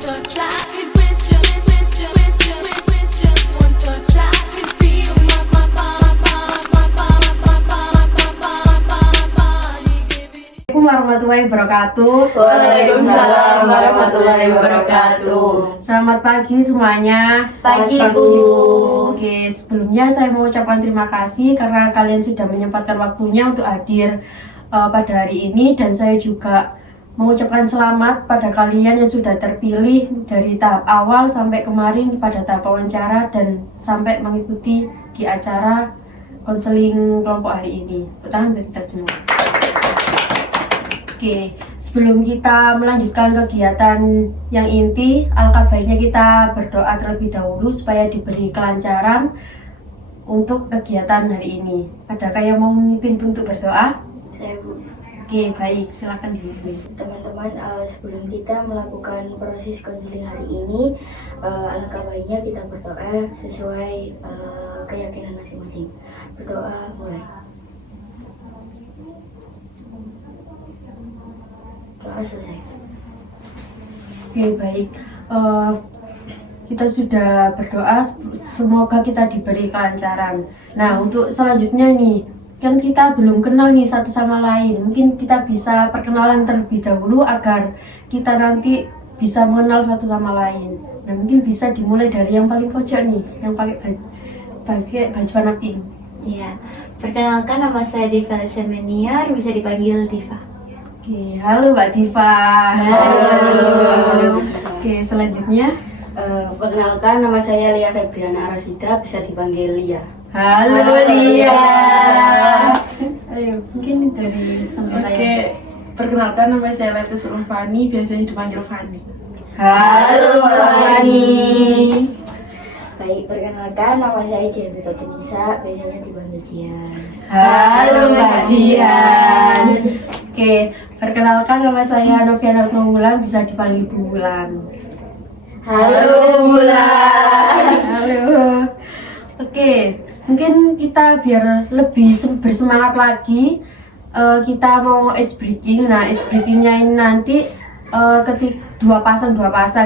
touch, I could with just one touch, I could feel my body giving. Assalamualaikum warahmatullahi wabarakatuh. Waalaikumsalam warahmatullahi wabarakatuh. Selamat pagi semuanya. Pagi, Bu. Oke, sebelumnya saya mau ucapkan terima kasih karena kalian sudah menyempatkan waktunya untuk hadir pada hari ini, dan saya juga mengucapkan selamat pada kalian yang sudah terpilih dari tahap awal sampai kemarin pada tahap wawancara dan sampai mengikuti di acara konseling kelompok hari ini. Tepuk tangan untuk kita semua. Oke, sebelum kita melanjutkan kegiatan yang inti, alangkah baiknya kita berdoa terlebih dahulu supaya diberi kelancaran untuk kegiatan hari ini. Adakah yang mau memimpin untuk berdoa? Saya, Bu. Oke, baik, silakan dipimpin. Teman-teman, sebelum kita melakukan proses konseling hari ini, alangkah baiknya kita berdoa sesuai keyakinan masing-masing. Berdoa mulai. Doa selesai. Oke, baik. Kita sudah berdoa, semoga kita diberi kelancaran. Nah, untuk selanjutnya nih, kan kita belum kenal nih satu sama lain. Mungkin kita bisa perkenalan terlebih dahulu agar kita nanti bisa mengenal satu sama lain. Nah, mungkin bisa dimulai dari yang paling pojok nih, yang pakai baju warna pink. Iya, perkenalkan nama saya Diva Semeniar, bisa dipanggil Diva. Oke, halo Mbak Diva. Halo. Oke, selanjutnya. Perkenalkan, nama saya Lia Febriana Arasida, bisa dipanggil Lia. Halo Lia. Ayo, mungkin dari sampai saya. Oke, perkenalkan nama saya Letus Fani, biasanya dipanggil Fani. Halo Fani. Baik, perkenalkan nama saya Jennifer Denisa, biasanya dipanggil Jian. Halo Mbak Jian. Oke, perkenalkan nama saya Noviana Wulan, bisa dipanggil Bu Wulan. Halo, Wulan. Halo. Oke, mungkin kita biar lebih bersemangat lagi, kita mau ice breaking. Nah, ice breakingnya ini nanti ketik dua pasang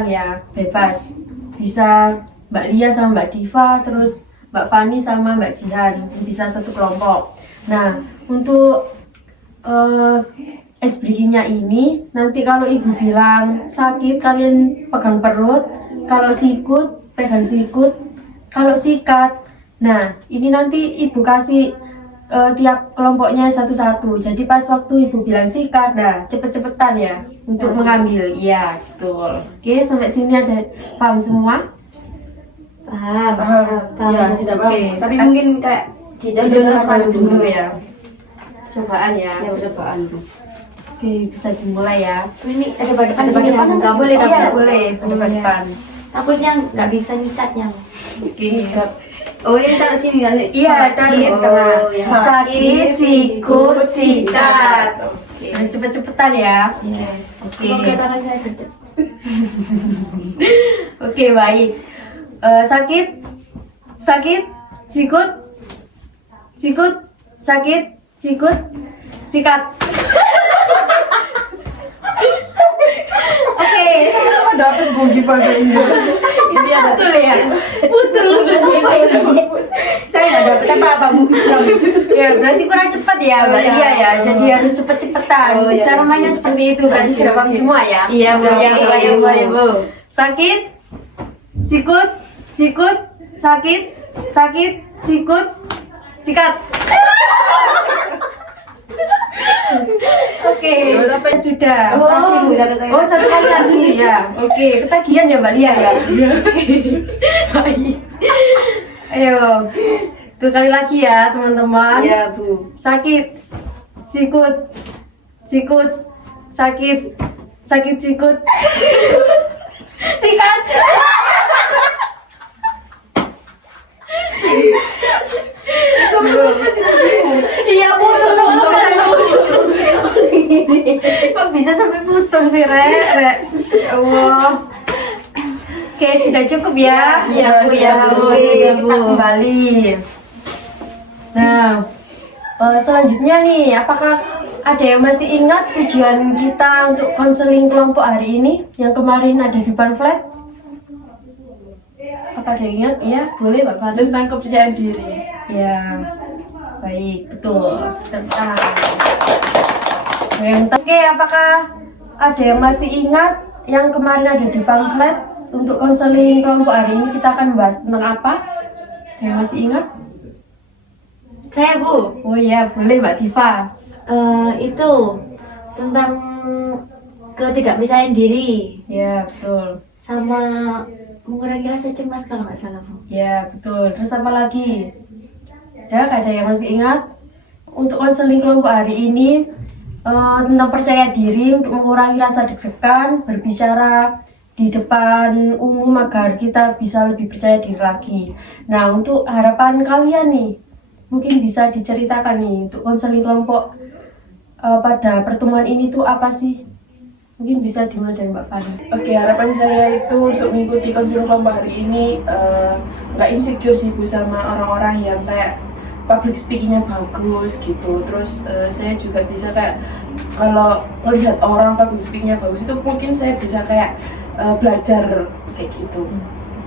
ya, bebas. Bisa Mbak Lia sama Mbak Diva, terus Mbak Fani sama Mbak Jihan, bisa satu kelompok. Nah, untuk ice breakingnya ini, nanti kalau ibu bilang sakit, kalian pegang perut. Kalau sikut, pegang sikut. Kalau sikat, nah ini nanti ibu kasih tiap kelompoknya satu-satu. Jadi pas waktu ibu bilang sikat, nah cepet-cepetan ya untuk mengambil. Iya, betul. Oke, sampai sini ada paham semua? Paham. Ya, tidak paham. Oke, Tapi kas- mungkin kayak Dicontohkan dulu ya. Cobaan ya. Ya, percobaan Bu. Oke, bisa dimulai ya. Ini ada depan, nggak boleh tapi. Iya, boleh. Pada depan. Takutnya nggak bisa nyikatnya. Oke. Oh, ini taruh sini kan? Iya, tadi Oh, ya. sakit, sikut, sikat. Harus cepet-cepetan ya. Iya. Oke. Semoga tangan saya gede. Oke, baik. Sakit, sikut, sakit, sikut, sikat. Oke. Dapat bugi pada ini. Ini betul ya. Saya nggak dapat apa-apa Bu. Ya, berarti kurang cepat ya, Mbak Lia ya. Jadi harus cepet-cepetan. Oh, iya. Cara mainnya seperti itu. Berarti sudah paham semua ya. Iya, Bu. Yang Oke. lain boleh, Bu. Sakit, sikut, sakit, sikut, sikat. Oke, sudah. Tadi, Bu, udah ketagihan. Oh, satu kali lagi ya. Oke, ketagihan ya Mbak Lia ya. Baik. Ayo, dua kali lagi ya teman-teman. Iya Bu. Sakit, sikut, sakit, sikut, sikat. Iya, putus. Kok bisa sampai putus sih, Rek? Ya Allah. Oke, sudah cukup ya. Iya, Bu, ya, Bu. Oke, Iya, Bu. kita kembali. Nah, selanjutnya nih, apakah ada yang masih ingat tujuan kita untuk konseling kelompok hari ini yang kemarin ada di pamflet? Apa ada yang ingat? Iya, boleh Mbak Fani. Tentang kepercayaan diri. Ya, baik, betul. Tentang. Oke, apakah ada yang masih ingat yang kemarin ada di pamflet untuk konseling kelompok hari ini kita akan bahas tentang apa? Ada yang masih ingat? Saya Bu, Oh iya, boleh Mbak Diva. itu tentang ketidakpercayaan diri Ya, betul. sama mengurangi rasa cemas kalau nggak salah Bu. Ya, betul. Terus apa lagi? Ada yang masih ingat? Untuk konseling kelompok hari ini tentang percaya diri untuk mengurangi rasa deg-degan, berbicara di depan umum agar kita bisa lebih percaya diri lagi. Nah, untuk harapan kalian nih, mungkin bisa diceritakan nih untuk konseling kelompok pada pertemuan ini tuh apa sih? Mungkin bisa dimulai dari Mbak Fani. Oke, harapan saya itu untuk mengikuti konseling kelompok hari ini nggak insecure sih Bu sama orang-orang yang kayak public speakingnya bagus gitu. Terus saya juga bisa kayak kalau melihat orang public speakingnya bagus itu mungkin saya bisa kayak belajar kayak gitu.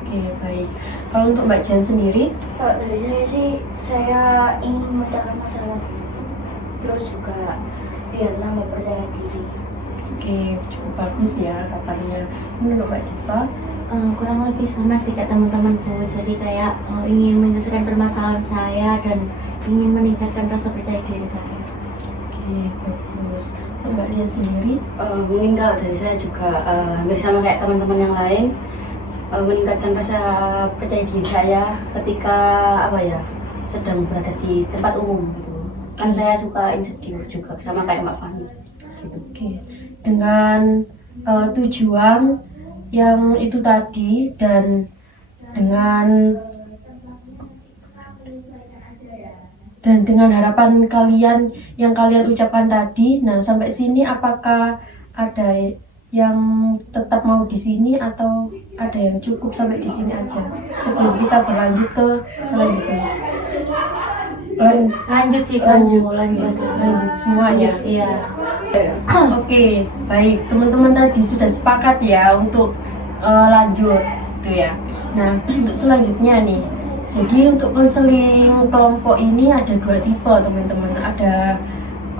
Oke, baik. Kalau untuk Mbak Jan sendiri, Kalau dari saya sih, saya ingin memecahkan masalah, terus juga biar nambah percaya diri. oke, cukup bagus ya harapannya. Menurut Mbak Diva, Kurang lebih sama sih kayak teman-teman Bu. Jadi kayak ingin menyelesaikan permasalahan saya dan ingin meningkatkan rasa percaya diri saya. oke, bagus. Untuk Mbak Lia sendiri, Mungkin kalau dari saya juga hampir sama kayak teman-teman yang lain, meningkatkan rasa percaya diri saya ketika sedang berada di tempat umum gitu. Kan saya suka insecure juga sama kayak Mbak Fani gitu. oke, dengan tujuan yang itu tadi dan dengan harapan kalian yang kalian ucapkan tadi. Nah, sampai sini apakah ada yang tetap mau di sini atau ada yang cukup sampai di sini aja sebelum kita berlanjut ke selanjutnya? Lanjut sih Bu. Lanjut semua ya. Iya. Oke, baik. Teman-teman tadi sudah sepakat ya untuk lanjut gitu ya. Nah, untuk selanjutnya nih. Jadi untuk konseling kelompok ini ada 2 tipe, teman-teman. Ada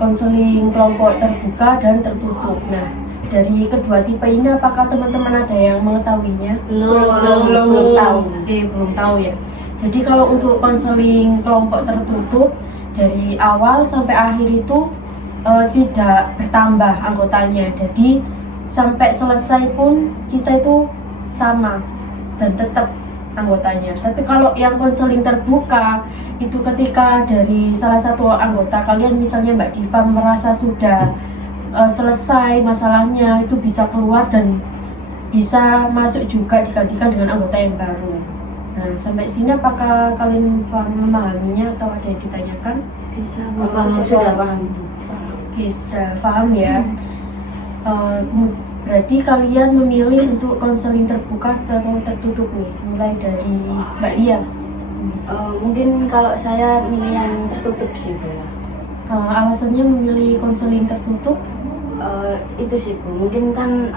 konseling kelompok terbuka dan tertutup. Nah, dari kedua tipe ini apakah teman-teman ada yang mengetahuinya? Belum tahu. Oke, belum tahu ya. Jadi kalau untuk konseling kelompok tertutup dari awal sampai akhir itu tidak bertambah anggotanya. Jadi sampai selesai pun kita itu sama dan tetap anggotanya. Tapi kalau yang konseling terbuka itu ketika dari salah satu anggota kalian, misalnya Mbak Diva merasa sudah selesai masalahnya, itu bisa keluar dan bisa masuk juga digantikan dengan anggota yang baru. Nah, sampai sini apakah kalian memahaminya atau ada yang ditanyakan? Bisa Sudah paham. Oke, sudah paham ya. Berarti kalian memilih untuk konseling terbuka atau tertutup nih, mulai dari Mbak Lia. Mungkin kalau saya milih yang tertutup sih Bu ya. Alasannya memilih konseling tertutup? Itu sih Bu, mungkin kan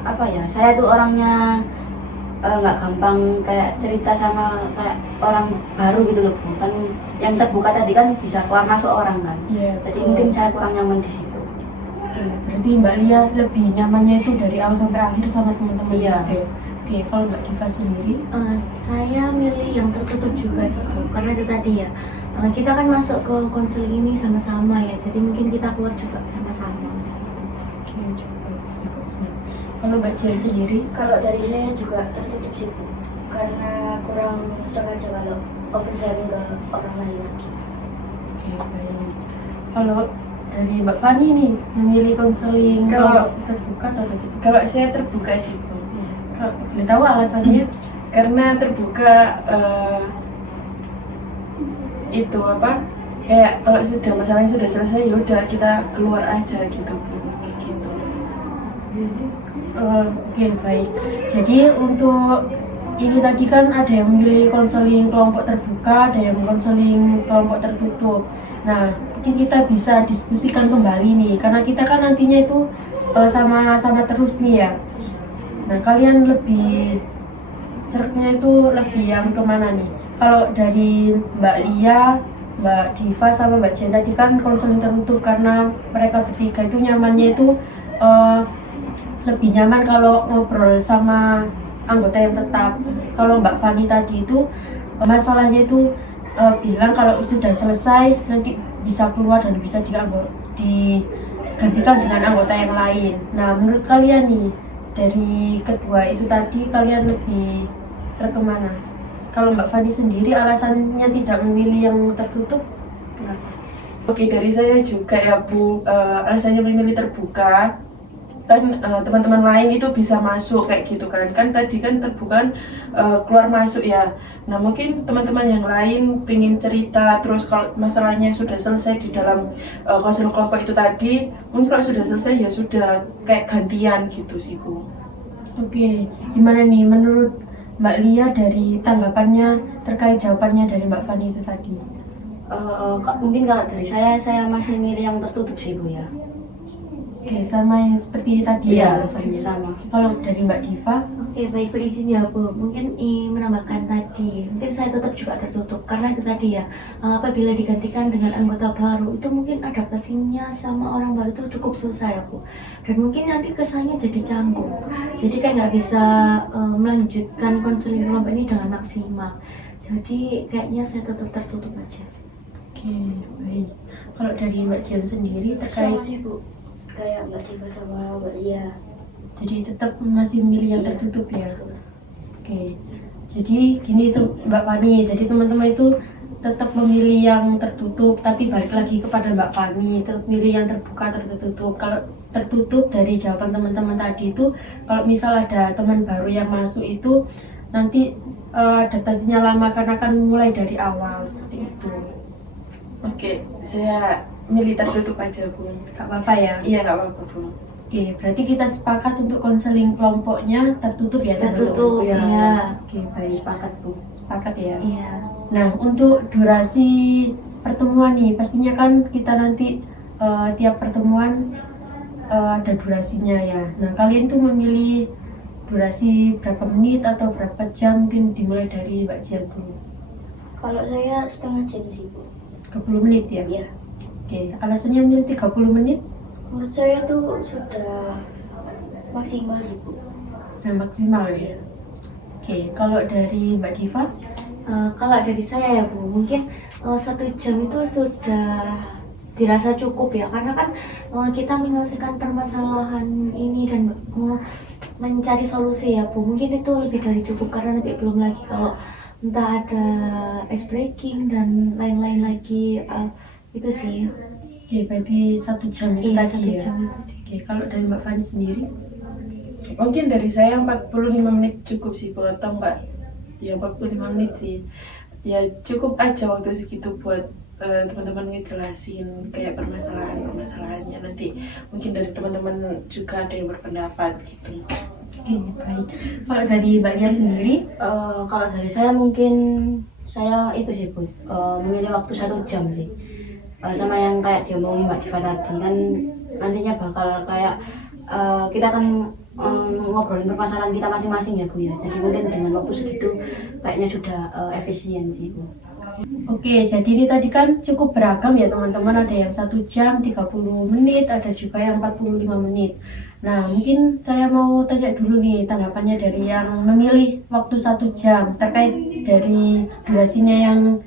saya tuh orangnya nggak gampang kayak cerita sama kayak orang baru gitu loh Bu. Kan yang terbuka tadi kan bisa keluar masuk orang kan. Iya. Jadi mungkin saya kurang nyaman di situ. Oke, berarti Mbak Lia lebih nyamannya itu dari awal sampai akhir sama teman-teman. Iya. Gitu. Oke, kalau Mbak Diva sendiri? Saya milih yang tertutup juga sih Bu. Karena itu tadi ya, kita kan masuk ke konseling ini sama-sama ya. Jadi mungkin kita keluar juga sama-sama. Oke, coba sih. Kalau Mbak Jian sendiri? Kalau dari saya juga tertutup sih Bu, karena kurang serag aja kalau oversharing ke orang lain lagi. Oke, baik. Kalau dari Mbak Fani nih, memilih konseling Kalau- terbuka atau tertutup? Kalau saya terbuka sih Bu. Kalau boleh tahu alasannya? Karena terbuka itu kayak kalau sudah masalahnya sudah selesai ya udah kita keluar aja gitu Bu. Kayak gitu. Oke, baik. Jadi untuk ini tadi kan ada yang memilih konseling kelompok terbuka, ada yang konseling kelompok tertutup. Nah, mungkin kita bisa diskusikan kembali nih, karena kita kan nantinya itu sama-sama terus nih ya. Nah, kalian lebih seretnya itu lebih yang kemana nih? Kalau dari Mbak Lia, Mbak Diva sama Mbak Jen tadi kan konseling tertutup karena mereka bertiga itu nyamannya itu lebih nyaman kalau ngobrol sama anggota yang tetap. Kalau Mbak Fani tadi itu masalahnya itu bilang kalau sudah selesai nanti bisa keluar dan bisa digantikan dengan anggota yang lain. Nah, menurut kalian nih, dari kedua itu tadi kalian lebih seret kemana? Kalau Mbak Fani sendiri alasannya tidak memilih yang tertutup, kenapa? Oke, dari saya juga ya Bu, alasannya memilih terbuka kan teman-teman lain itu bisa masuk kayak gitu kan tadi kan terbuka keluar masuk ya. Nah, mungkin teman-teman yang lain pengen cerita, terus kalau masalahnya sudah selesai di dalam konseling kelompok itu tadi, mungkin kalau sudah selesai ya sudah kayak gantian gitu sih Bu. Oke, gimana nih menurut Mbak Lia dari tanggapannya terkait jawabannya dari Mbak Fani itu tadi? Mungkin kalau dari saya masih milih yang tertutup sih Bu ya. Oke, sama yang seperti tadi ya Iya, alasannya. sama. Kalau dari Mbak Diva, Oke, baik Bu, izin ya Bu. Mungkin menambahkan tadi, mungkin saya tetap juga tertutup karena itu tadi ya, apabila digantikan dengan anggota baru itu mungkin adaptasinya sama orang baru itu cukup susah ya Bu. Dan mungkin nanti kesannya jadi canggung. Jadi kan nggak bisa melanjutkan konseling kelompok ini dengan maksimal. Jadi kayaknya saya tetap tertutup aja sih. oke, baik. Kalau dari Mbak Jen sendiri Sama terkait, sih Bu, kayak Mbak Diva sama Mbak Lia. jadi tetap masih memilih yang tertutup ya. Oke, jadi gini tuh Mbak Fani, jadi teman-teman itu tetap memilih yang tertutup, tapi balik lagi kepada Mbak Fani, tetap milih yang terbuka atau tertutup. Kalau tertutup dari jawaban teman-teman tadi itu, kalau misal ada teman baru yang masuk itu nanti adaptasinya lama karena akan mulai dari awal seperti itu. Oke, saya milih tertutup aja Bu. Gak apa-apa ya. Iya, nggak apa-apa Bu. Oke, berarti kita sepakat untuk konseling kelompoknya tertutup ya, teman-teman? Tertutup, ya. ya. Oke, baik. Sepakat Bu. Sepakat ya. Iya. Nah, untuk durasi pertemuan nih, pastinya kan kita nanti tiap pertemuan ada durasinya ya. Nah, kalian tuh memilih durasi berapa menit atau berapa jam? Mungkin dimulai dari Mbak Jen dulu. Kalau saya setengah jam sih Bu. 30 menit ya? Iya. Oke, alasannya memilih 30 menit? Menurut saya tuh sudah maksimal sih Bu. Nah, maksimal ya? Oke, kalau dari Mbak Diva? Kalau dari saya ya Bu, mungkin 1 jam itu sudah dirasa cukup ya, karena kan kita menyelesaikan permasalahan ini dan mencari solusi ya Bu. Mungkin itu lebih dari cukup karena nanti belum lagi kalau entah ada ice breaking dan lain-lain lagi itu sih. Oke, berarti 1 jam itu Iya, tadi 1 ya? jam. Oke, kalau dari Mbak Fani sendiri? Mungkin dari saya 45 menit cukup sih Bu, atau Mbak? Ya 45 menit sih. Ya cukup aja waktu segitu buat teman-teman ngejelasin kayak permasalahannya. Nanti mungkin dari teman-teman juga ada yang berpendapat gitu. Oke, baik. Kalau dari Mbak Lia sendiri? Kalau dari saya mungkin saya itu sih Bu, memilih waktu 1 jam sih. Sama yang kayak diomongin Mbak Diva tadi kan nantinya bakal kayak kita kan ngobrolin permasalahan kita masing-masing ya Bu ya. Jadi mungkin dengan waktu segitu kayaknya sudah efisien sih Bu. Oke, jadi ini tadi kan cukup beragam ya teman-teman. Ada yang 1 jam, 30 menit, ada juga yang 45 menit. Nah, mungkin saya mau tanya dulu nih tanggapannya dari yang memilih waktu 1 jam terkait dari durasinya yang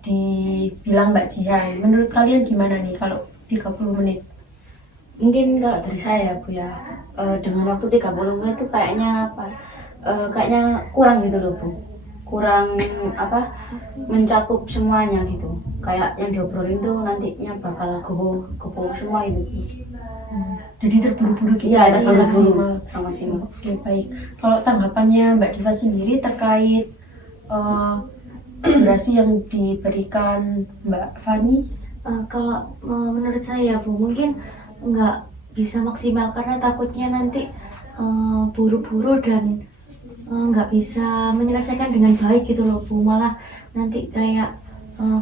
dibilang Mbak Jihan. Menurut kalian gimana nih kalau 30 menit? Mungkin kalau dari saya Bu ya, dengan waktu 30 menit itu kayaknya apa? Kayaknya kurang gitu loh Bu. Kurang apa? Mencakup semuanya gitu. Kayak yang diobrolin tuh nantinya bakal gobo semua itu. Jadi terburu-buru gitu Iya, ya, terburu-buru. maksimal. Maksimal. Oke, baik. Kalau tanggapannya Mbak Diva sendiri terkait durasi yang diberikan Mbak Fani? Kalau menurut saya Bu, mungkin nggak bisa maksimal karena takutnya nanti buru-buru dan nggak bisa menyelesaikan dengan baik gitu loh Bu. Malah nanti kayak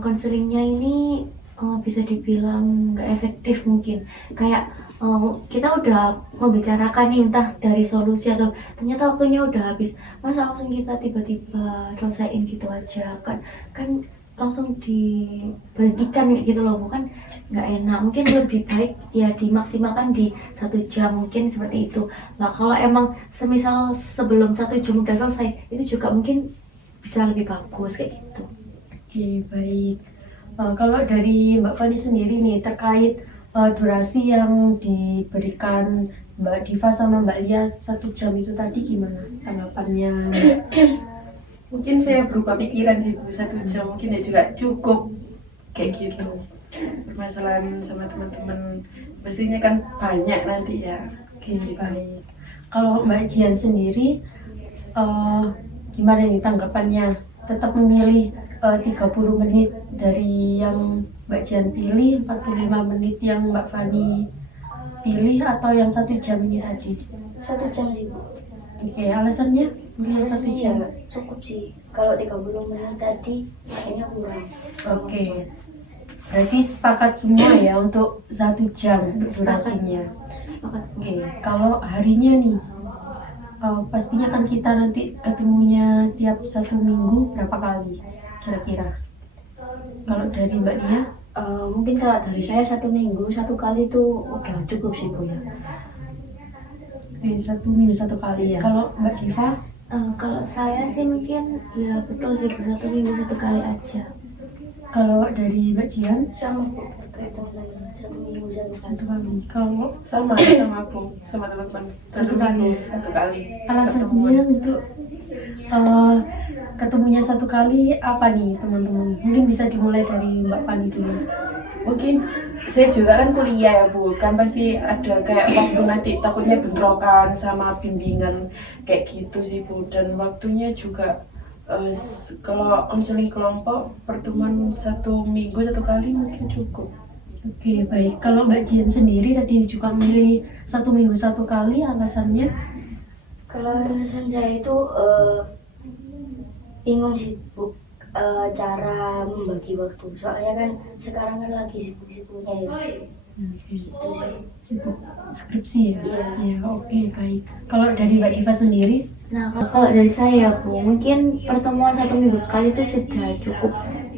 konselingnya ini bisa dibilang nggak efektif mungkin. Kayak kita udah membicarakan nih entah dari solusi atau ternyata waktunya udah habis, masa langsung kita tiba-tiba selesaiin gitu aja kan langsung diberhentikan kayak gitu loh, bukan nggak enak. Mungkin lebih baik ya dimaksimalkan di 1 jam mungkin seperti itu. Nah kalau emang semisal sebelum 1 jam udah selesai itu juga mungkin bisa lebih bagus kayak gitu. Oke, baik. Kalau dari Mbak Fani sendiri nih terkait durasi yang diberikan Mbak Diva sama Mbak Lia 1 jam itu tadi gimana tanggapannya? Mungkin saya berubah pikiran sih Bu, 1 jam mungkin ya juga cukup kayak gitu. Permasalahan sama teman-teman pastinya kan banyak nanti ya. Oke, baik. Kalau Mbak Jian sendiri gimana nih tanggapannya? Tetap memilih 30 menit dari yang Mbak Jian pilih, 45 menit yang Mbak Fani pilih, atau yang 1 jam ini tadi? 1 jam sih Bu. Oke, alasannya pilih 1 Alasannya jam. ya cukup sih. Kalau 30 menit tadi kayaknya kurang. Oke, berarti sepakat semua ya untuk 1 jam untuk durasinya. Sepakat. Oke, kalau harinya nih, pastinya kan kita nanti ketemunya tiap 1 minggu berapa kali kira-kira? Kalau dari Mbak Lia? Mungkin kalau dari saya 1 minggu 1 kali itu udah cukup sih Bu ya. Oke, 1 minggu 1 kali. Iya. Kalau Mbak Diva? Kalau saya sih mungkin ya betul sih 1 minggu 1 kali aja. Kalau dari Mbak Jian? Sama Bu, kayak teman-teman 1 minggu 1 kali. 1 kali. Kalau Sama Bu, sama teman-teman. 1 kali. 1 kali. alasannya untuk ketemunya 1 kali apa nih teman-teman? Mungkin bisa dimulai dari Mbak Fani dulu. Mungkin saya juga kan kuliah ya Bu, kan pasti ada kayak waktu nanti takutnya bentrokan sama bimbingan kayak gitu sih Bu. Dan waktunya juga kalau konseling kelompok pertemuan 1 minggu 1 kali mungkin cukup. Oke, baik. Kalau Mbak Jian sendiri tadi juga milih 1 minggu 1 kali, alasannya? Kalau alasan saya itu bingung sih Bu, cara membagi waktu. Soalnya kan sekarang kan lagi sibuk-sibuknya ya. Itu sih. Sibuk skripsi ya? Iya. Iya, oke, baik. Kalau dari Mbak Diva sendiri? Nah, kalau dari saya Bu, mungkin pertemuan 1 minggu sekali itu sudah cukup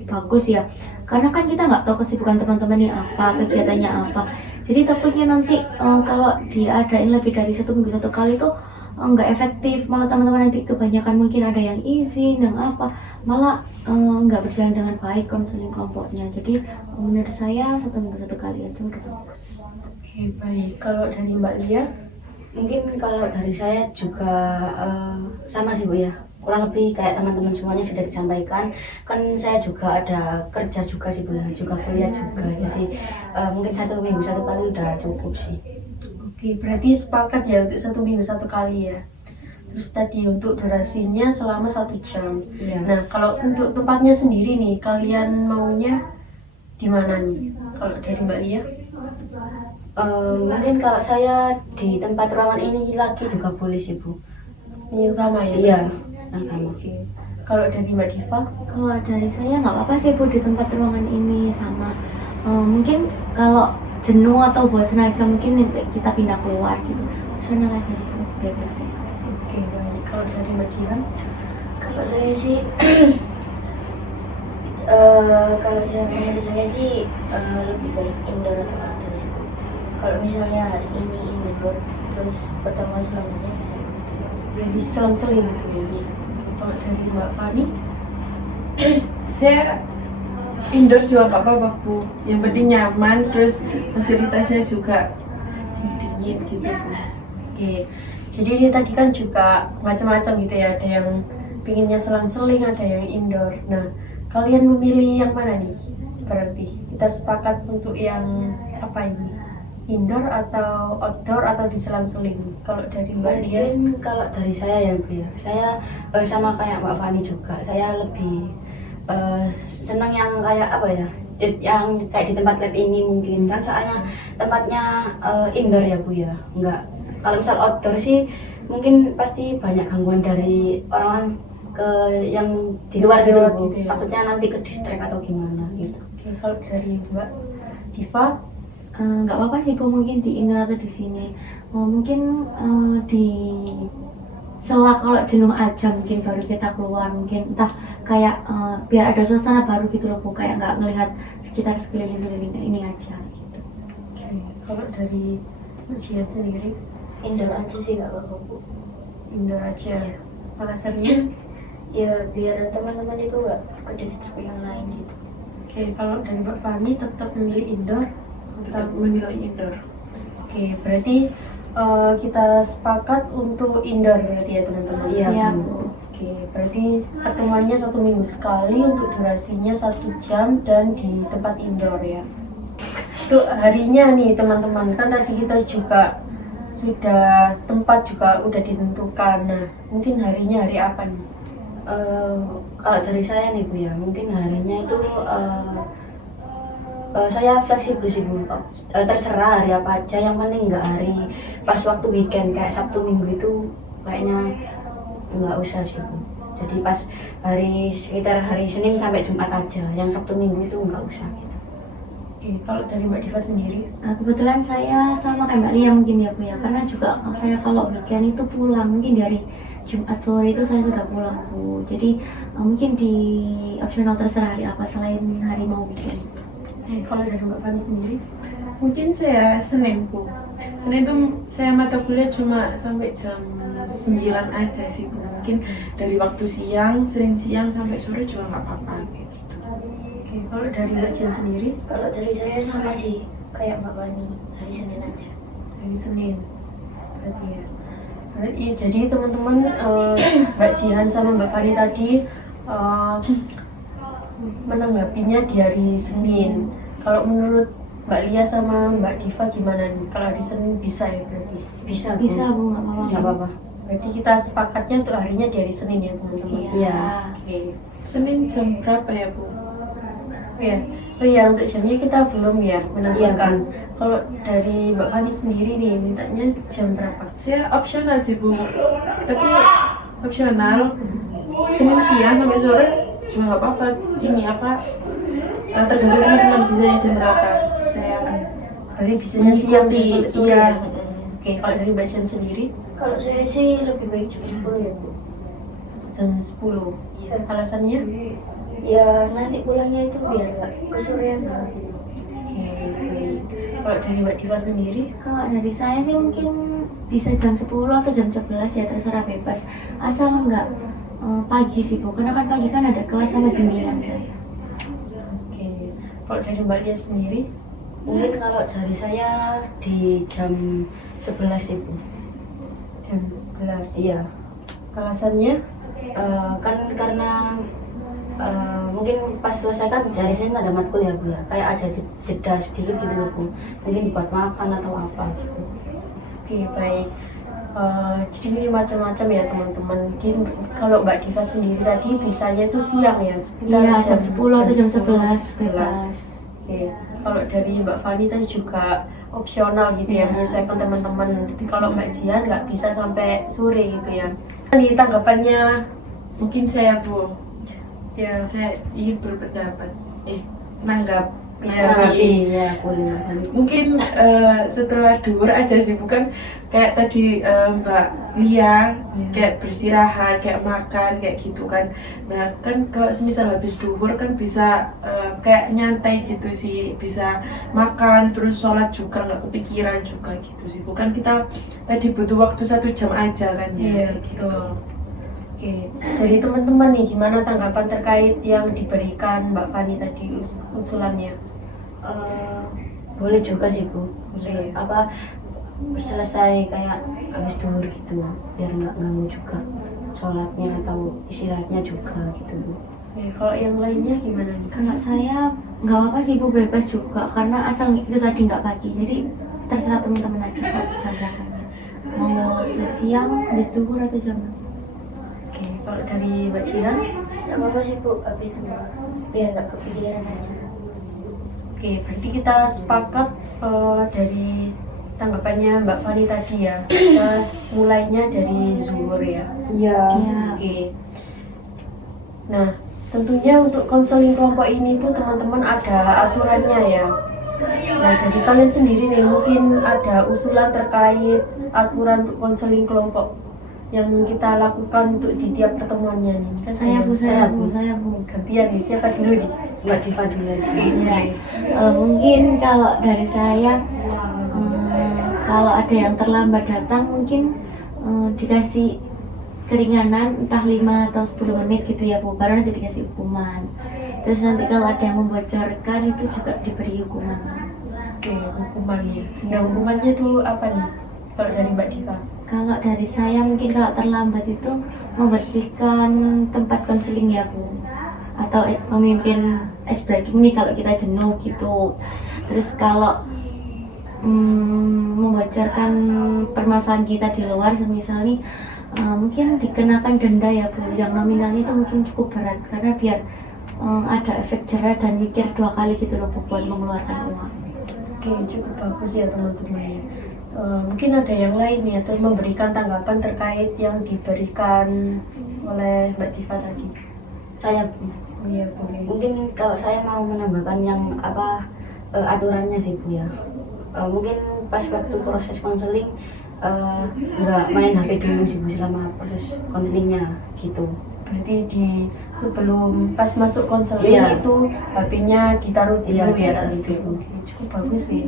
bagus ya. Karena kan kita nggak tahu kesibukan teman-temannya apa, kegiatannya apa. Jadi takutnya nanti kalau diadain lebih dari 1 minggu 1 kali itu nggak efektif. Malah teman-teman nanti kebanyakan mungkin ada yang izin dan apa, malah nggak berjalan dengan baik konseling kelompoknya. Jadi menurut saya 1 minggu 1 kali aja udah bagus. Oke, baik. Kalau dari Mbak Lia? Mungkin kalau dari saya juga sama sih Bu ya. Kurang lebih kayak teman-teman semuanya sudah disampaikan. Kan saya juga ada kerja juga sih Bu ya, juga kuliah juga. Jadi mungkin 1 minggu 1 kali udah cukup sih. Oke, berarti sepakat ya untuk 1 minggu 1 kali ya. Terus tadi untuk durasinya selama 1 jam. Iya. Nah, kalau untuk tempatnya sendiri nih, kalian maunya di mana nih? Kalau dari Mbak Lia? Mungkin kalau saya di tempat ruangan ini lagi juga boleh sih Bu. Yang sama ya? Iya, yang sama. Oke. Kalau dari Mbak Diva? Kalau dari saya nggak apa-apa sih Bu di tempat ruangan ini sama. Mungkin kalau jenuh atau bosan aja mungkin nanti kita pindah keluar gitu. Sana aja sih Bu, bebas ya. Oke, baik. Kalau dari Mbak Jihan? Kalau saya sih kalau saya menurut saya sih lebih baik indoor atau outdoor sih Bu. Kalau misalnya hari ini indoor, terus pertemuan selanjutnya bisa outdoor. Jadi selang-seling gitu ya? Iya. Kalau dari Mbak Fani? Saya indoor juga nggak apa-apa Bu, yang penting nyaman, terus fasilitasnya juga dingin gitu Bu. Oke, jadi ini tadi kan juga macam-macam gitu ya, ada yang pinginnya selang-seling, ada yang indoor. Nah, kalian memilih yang mana nih? Berarti kita sepakat untuk yang apa ini? Indoor atau outdoor atau diselang-seling? Kalau dari Mbak Lia? Mungkin kalau dari saya ya Bu ya, saya sama kayak Mbak Fani juga, saya lebih senang yang kayak apa ya, yang kayak di tempat lab ini mungkin kan soalnya tempatnya indoor ya Bu ya, enggak. Kalau misal outdoor sih mungkin pasti banyak gangguan dari orang ke yang di luar gitu Bu, gitu ya. takutnya nanti ke distract atau gimana gitu. Oke, kalau dari Mbak Diva, Nggak apa-apa sih Bu, mungkin di indoor atau di sini. Mungkin di sela kalau jenuh aja mungkin baru kita keluar, mungkin entah kayak biar ada suasana baru gitu loh Bu, kayak nggak ngelihat sekitar sekeliling ini aja gitu. oke, kalau dari Mas Jihan sendiri, Indoor aja sih gak apa-apa Bu. indoor aja. Alasannya? Ya biar teman-teman itu gak ke disturb yang lain gitu. Oke, kalau dari Mbak Fani tetap memilih indoor. Tetap menilai indoor. Oke, berarti kita sepakat untuk indoor berarti ya teman-teman. Iya, Bu. Oke, berarti pertemuannya 1 minggu sekali untuk durasinya 1 jam dan di tempat indoor ya. Untuk harinya nih teman-teman, kan tadi kita juga sudah tempat juga udah ditentukan. Nah, mungkin harinya hari apa nih? Kalau dari saya nih Bu ya, mungkin harinya itu saya fleksibel sih Bu. Terserah hari apa aja, yang penting nggak hari pas waktu weekend kayak Sabtu Minggu itu kayaknya nggak usah sih Bu. Jadi pas sekitar hari Senin sampai Jumat aja, yang Sabtu Minggu itu nggak usah gitu. Oke, kalau dari Mbak Diva sendiri? Kebetulan saya sama kayak Mbak Lia mungkin ya Bu ya, karena juga saya kalau weekend itu pulang, mungkin dari Jumat sore itu saya sudah pulang Bu. Jadi mungkin di opsional terserah hari apa selain hari mau weekend. Kalau dari Mbak Fani sendiri? Mungkin saya Senin Bu. Senin itu saya mata kuliah cuma sampai jam 9 aja sih Bu. Mungkin dari waktu siang, Senin siang sampai sore juga nggak apa-apa gitu. Oke, kalau dari Mbak Jihan sendiri? Kalau dari saya sama sih kayak Mbak Fani, hari Senin aja. Hari Senin berarti ya. Berarti, jadi teman-teman, Mbak Jihan sama Mbak Fani tadi menanggapinya di hari Senin. Kalau menurut Mbak Lia sama Mbak Diva gimana nih? Kalau hari Senin bisa ya berarti? Bisa Bu. Bisa Bu, nggak apa-apa. Nggak apa-apa. Berarti kita sepakatnya untuk harinya di hari Senin ya teman-teman? Iya. Oke. Senin jam berapa ya Bu? Oh ya, untuk jamnya kita belum ya menentukan. Kalau dari Mbak Fani sendiri nih, mintanya jam berapa? Saya opsional sih Bu. Tapi opsional Senin siang sampai sore cuma nggak apa-apa. Ini apa? Tergantung teman-teman bisa jam berapa. Saya Berarti bisanya siang mengikuti, sampai sore. iya. Oke, kalau dari Mbak Jihan sendiri Kalau saya sih lebih baik jam 10 ya Bu. jam 10. Iya. Alasannya? Ya nanti pulangnya itu biar gak kesorean banget. Oke, baik. Kalau dari Mbak Diva sendiri? Kalau dari saya sih mungkin bisa jam 10 atau jam 11 ya, terserah bebas. Asal nggak pagi sih Bu, karena kan pagi kan ada kelas sama bimbingan saya. Oke, kalau dari Mbak Lia sendiri? Mungkin kalau dari saya di jam 11 sih Bu. Jam 11. Iya. Alasannya? Kan karena mungkin pas selesai kan dari sini ada matkul ya Bu ya, kayak ada jeda sedikit gitu loh Bu, mungkin buat makan atau apa gitu. Oke, baik. Jadi ini macam-macam ya teman-teman. Mungkin kalau Mbak Diva sendiri tadi bisanya itu siang ya, sekitar Iya, jam 10 atau jam 11 11. bebas. Oke, kalau dari Mbak Fani tadi juga opsional gitu ya, Iya. menyesuaikan teman-teman. Tapi kalau Mbak Jihan nggak bisa sampai sore gitu ya. Ini tanggapannya mungkin saya Bu. ya, Saya ingin berpendapat. Nanggap. ya, Tapi ya kuliah. Mungkin setelah duhur aja sih, bukan kayak tadi Mbak Lia kayak beristirahat, kayak makan, kayak gitu kan. Nah kan kalau semisal habis duhur kan bisa kayak nyantai gitu sih, bisa makan terus sholat juga nggak kepikiran juga gitu sih. Bukan kita tadi butuh waktu 1 jam aja kan ya. iya kayak gitu. betul. Oke, dari teman-teman nih gimana tanggapan terkait yang diberikan Mbak Fani tadi usulannya? Boleh juga sih Bu. Boleh. Apa selesai kayak habis duhur gitu, biar nggak ganggu juga sholatnya atau istirahatnya juga gitu Bu. Oke, kalau yang lainnya gimana nih? Kalau saya nggak apa-apa sih Bu, bebas juga, karena asal itu tadi nggak pagi, jadi terserah teman-teman aja kok jam berapanya. Mau siang, habis duhur atau jam berapa. Oke, kalau dari Mbak Jihan? Gak apa-apa sih Bu, habis itu biar gak kepikiran aja. Oke, berarti kita sepakat dari tanggapannya Mbak Fani tadi ya. Kita mulainya dari zuhur ya. Iya. Iya. Oke. Nah, tentunya untuk konseling kelompok ini tuh teman-teman ada aturannya ya. Nah, dari kalian sendiri nih mungkin ada usulan terkait aturan untuk konseling kelompok yang kita lakukan untuk di tiap pertemuannya nih. Kan Saya bu. gantian nih, siapa dulu nih? Mbak Diva dulu aja. Iya. Mungkin kalau dari saya, kalau ada yang terlambat datang mungkin dikasih keringanan entah 5 atau 10 menit gitu ya Bu, baru nanti dikasih hukuman. Terus nanti kalau ada yang membocorkan itu juga diberi hukuman. Oke, hukumannya. Nah, hukumannya tuh apa nih? Kalau dari Mbak Diva? Kalau dari saya mungkin kalau terlambat itu membersihkan tempat konseling ya Bu, atau memimpin ice breaking nih kalau kita jenuh gitu. Terus kalau membocorkan permasalahan kita di luar, semisal nih mungkin dikenakan denda ya Bu, yang nominalnya itu mungkin cukup berat karena biar ada efek jerah dan mikir 2 kali gitu loh Bu buat mengeluarkan uang. Oke, cukup bagus ya teman-teman. Mungkin ada yang lain ya, atau memberikan tanggapan terkait yang diberikan oleh Mbak Diva tadi. Saya Oh iya, boleh. mungkin kalau saya mau menambahkan yang aturannya sih Bu ya. Mungkin pas waktu proses konseling nggak main HP dulu sih Bu selama proses konselingnya gitu. Berarti sebelum pas masuk konseling Iya. itu HP-nya ditaruh dulu Iya, ya ditaruh gitu. dulu. Oke, cukup bagus sih.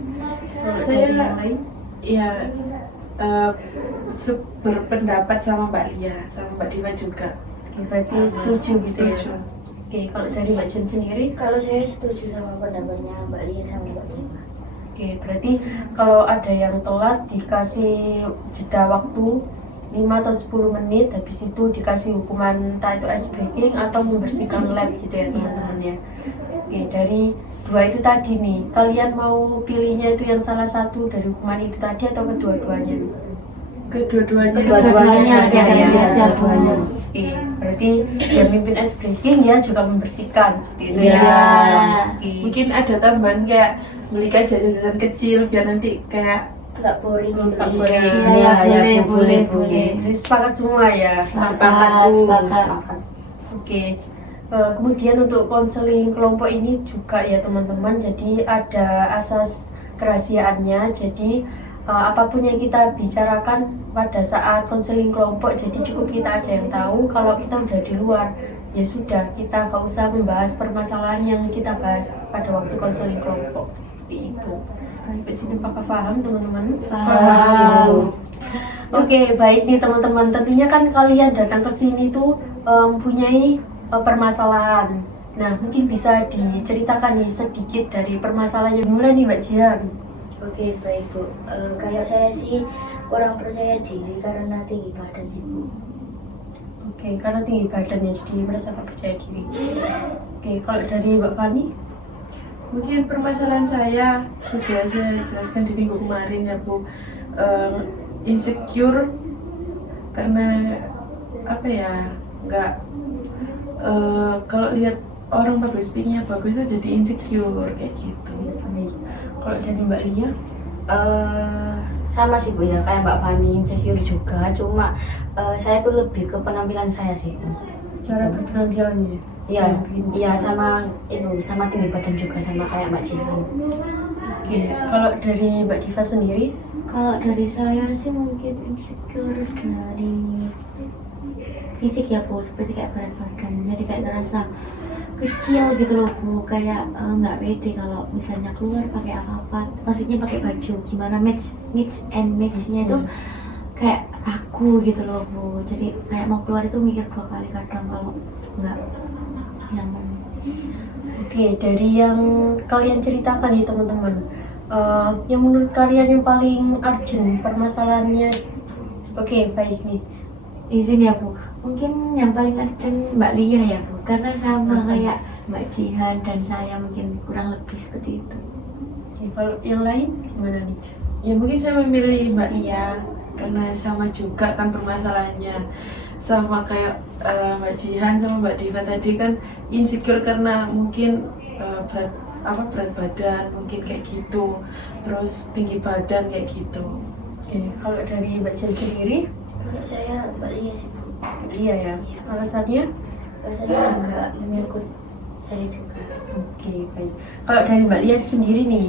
Saya- Dari yang lain? Ya, berpendapat sama Mbak Lia, sama Mbak Diva juga. Oke, berarti setuju gitu ya. Setuju. Oke, kalau dari Mbak Jen sendiri? Kalau saya setuju sama pendapatnya Mbak Lia sama Mbak Diva. Oke, berarti kalau ada yang telat dikasih jeda waktu 5 atau 10 menit, habis itu dikasih hukuman entah itu ice breaking atau membersihkan lab gitu ya teman-teman ya. Oke, dari 2 itu tadi nih, kalian mau pilihnya itu yang salah satu dari hukuman itu tadi atau kedua-duanya? Kedua-duanya. Kedua-duanya ya, ya, ya, dua-duanya. Oke, berarti yang mimpin ice breaking ya juga membersihkan seperti itu ya. Iya. Oke. Mungkin ada tambahan kayak belikan jajan-jajan kecil biar nanti kayak Nggak boring gitu. Nggak boring. Iya, boleh. Oke, jadi sepakat semua ya. Sepakat. Oke, kemudian untuk konseling kelompok ini juga ya teman-teman, jadi ada asas kerahasiaannya. Jadi apapun yang kita bicarakan pada saat konseling kelompok, jadi cukup kita aja yang tahu. Kalau kita udah di luar, ya sudah, kita nggak usah membahas permasalahan yang kita bahas pada waktu konseling kelompok. Seperti itu. Sampai sini Papa paham teman-teman? Paham. Oke, baik nih teman-teman. Tentunya kan kalian datang ke sini tuh mempunyai permasalahan. Nah, mungkin bisa diceritakan nih sedikit dari permasalahannya. Mulai nih Mbak Jian. Oke, baik Bu. Kalau saya sih kurang percaya diri karena tinggi badan sih Bu. Oke, karena tinggi badannya jadi merasa nggak percaya diri. Oke, kalau dari Mbak Fani? mungkin permasalahan saya sudah saya jelaskan di minggu kemarin ya Bu. Insecure karena apa ya, nggak kalau lihat orang public speakingnya bagus itu jadi insecure kayak gitu. Kalau dari Mbak Lia? Sama sih Bu ya, kayak Mbak Fani insecure juga, cuma saya tuh lebih ke penampilan saya sih Bu. Cara berpenampilannya? Iya, iya sama itu, sama tinggi badan juga sama kayak Mbak Jihan. Oke, kalau dari Mbak Diva sendiri? Kalau dari saya sih mungkin insecure dari fisik ya Bu, seperti kayak berat badan, jadi kayak ngerasa kecil gitu loh Bu, kayak nggak pede kalau misalnya keluar pakai apa-apa, maksudnya pakai baju gimana mix and match-nya itu kayak aku gitu loh Bu, jadi kayak mau keluar itu mikir 2 kali kadang kalau nggak nyaman. Oke, dari yang kalian ceritakan nih teman-teman, yang menurut kalian yang paling urgent permasalahannya? Oke, baik nih. Izin ya Bu, mungkin yang paling urgent Mbak Lia ya Bu, karena sama kayak Mbak Jihan dan saya mungkin kurang lebih seperti itu. Oke, kalau yang lain gimana nih? Ya mungkin saya memilih Mbak Lia karena sama juga kan permasalahannya, sama kayak Mbak Jihan sama Mbak Diva tadi kan insecure karena mungkin berat badan mungkin kayak gitu, terus tinggi badan kayak gitu. Oke, kalau dari Mbak Jen sendiri? Kalau saya Mbak Lia sih Bu. Iya ya. Alasannya? rasanya juga menyangkut saya juga. Oke, baik. Kalau dari Mbak Lia sendiri nih,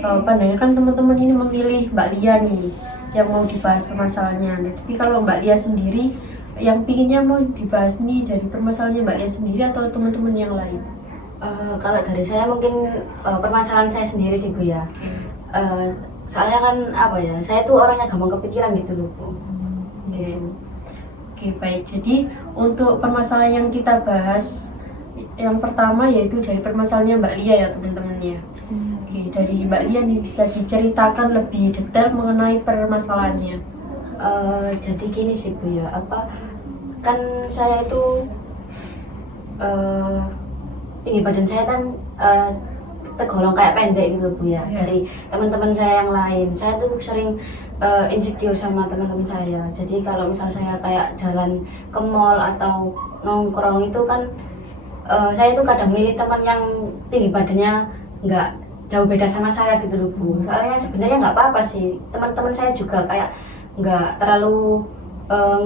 pandangan kan teman-teman ini memilih Mbak Lia nih yang mau dibahas permasalahannya. Nah, tapi kalau Mbak Lia sendiri yang pinginnya mau dibahas nih dari permasalahannya Mbak Lia sendiri atau teman-teman yang lain? Kalau dari saya mungkin permasalahan saya sendiri sih Bu ya. Soalnya kan apa ya, saya tuh orangnya gampang kepikiran gitu loh Bu. Oke, baik. Jadi untuk permasalahan yang kita bahas yang pertama yaitu dari permasalahannya Mbak Lia ya teman-teman ya. Oke, dari Mbak Lia nih bisa diceritakan lebih detail mengenai permasalahannya. Jadi gini sih Bu ya, kan saya itu tinggi badan saya kan tergolong kayak pendek gitu Bu ya. Dari teman-teman saya yang lain, saya tuh sering insecure sama teman-teman saya. Jadi kalau misal saya kayak jalan ke mall atau nongkrong itu kan saya tuh kadang milih teman yang tinggi badannya nggak jauh beda sama saya gitu loh Bu. Soalnya sebenarnya nggak apa-apa sih, teman-teman saya juga kayak nggak terlalu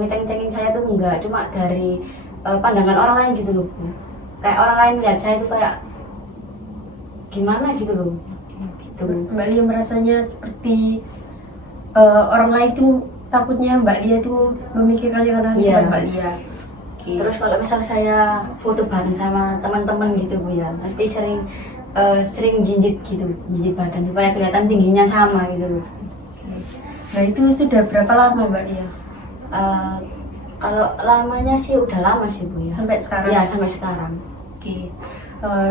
ngeceng-cengin saya tuh nggak, cuma dari pandangan orang lain gitu loh Bu. Kayak orang lain lihat saya tuh kayak gimana gitu loh, gitu. Mbak Lia merasanya seperti orang lain tuh takutnya Mbak Lia tuh memikirkan yang aneh Iya. Mbak Lia. Oke. Terus kalau misal saya foto bareng sama teman-teman gitu Bu ya, pasti sering jinjit gitu, jinjit badan supaya kelihatan tingginya sama gitu loh. Nah itu sudah berapa lama Mbak Lia? Kalau lamanya sih udah lama sih Bu ya. Sampai sekarang? Iya, sampai sekarang. Oke.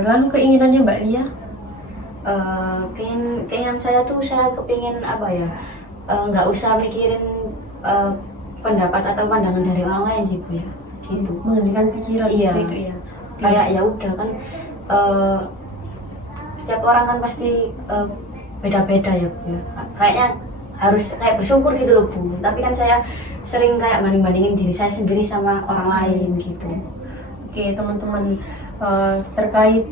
Lalu keinginannya Mbak Lia? Keinginan saya tuh saya kepingin apa ya, nggak usah mikirin pendapat atau pandangan dari orang lain sih Bu ya, gitu. Menghentikan pikiran Iya. seperti itu ya? Kayak ya udah kan setiap orang kan pasti beda-beda ya Bu ya. Kayaknya harus kayak bersyukur gitu loh Bu. Tapi kan saya sering kayak banding-bandingin diri saya sendiri sama orang lain gitu. Oke teman-teman, terkait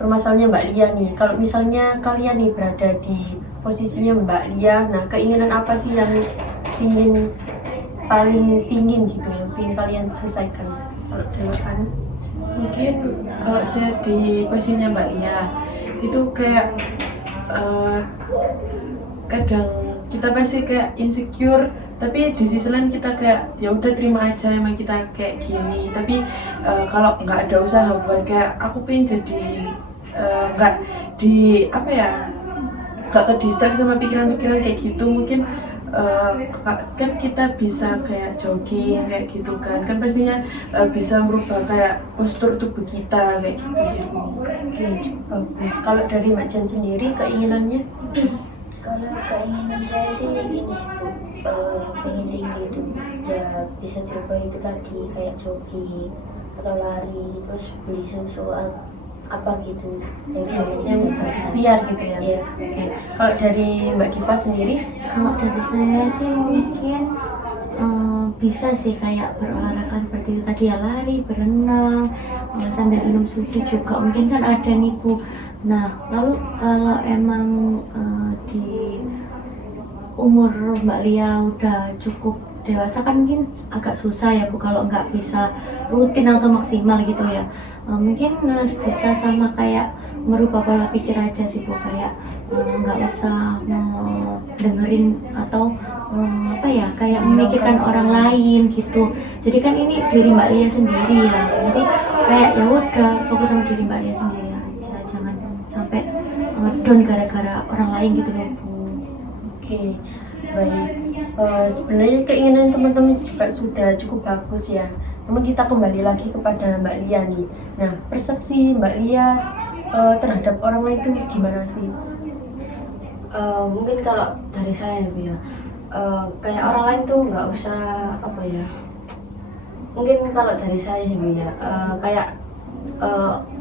permasalahannya Mbak Lia nih, kalau misalnya kalian nih berada di posisinya Mbak Lia, nah keinginan apa sih yang paling pingin gitu, yang pingin kalian selesaikan? Kalau dulu Mungkin kalau saya di posisinya Mbak Lia itu kayak kadang kita pasti kayak insecure, tapi di sisi lain kita kayak ya udah terima aja emang kita kayak gini. Tapi kalau nggak ada usaha buat kayak aku pengen jadi nggak di apa ya, nggak ke distract sama pikiran-pikiran kayak gitu, mungkin kan kita bisa kayak jogging kayak gitu kan pastinya bisa merubah kayak postur tubuh kita kayak gitu sih. Oke, bagus. Kalau dari Mbak Jan sendiri keinginannya? Kalau keinginan saya sih ini sih Bu, pengen tinggi itu ya bisa dirubah itu tadi kayak jogging atau lari, terus beli susu apa gitu yang bisa Yang biar gitu ya? Iya. Oke. Kalau dari Mbak Diva sendiri? Kalau dari saya sih mungkin bisa sih kayak berolahraga seperti itu tadi ya, lari, berenang, sambil minum susu juga mungkin kan ada nih Bu. Nah lalu kalau emang di umur Mbak Lia udah cukup dewasa kan mungkin agak susah ya Bu kalau nggak bisa rutin atau maksimal gitu ya. Mungkin bisa sama kayak merubah pola pikir aja sih Bu, kayak nggak usah dengerin atau apa ya, kayak memikirkan orang lain gitu. Jadi kan ini diri Mbak Lia sendiri ya, jadi kayak ya udah fokus sama diri Mbak Lia sendiri aja, jangan sampai down gara-gara orang lain gitu loh Bu. Oke, baik. Sebenarnya keinginan teman-teman juga sudah cukup bagus ya. Namun kita kembali lagi kepada Mbak Lia nih. Nah, persepsi Mbak Lia terhadap orang lain itu gimana sih? Mungkin kalau dari saya ya Bu ya, kayak orang lain tuh nggak usah apa ya, mungkin kalau dari saya sih Bu ya, kayak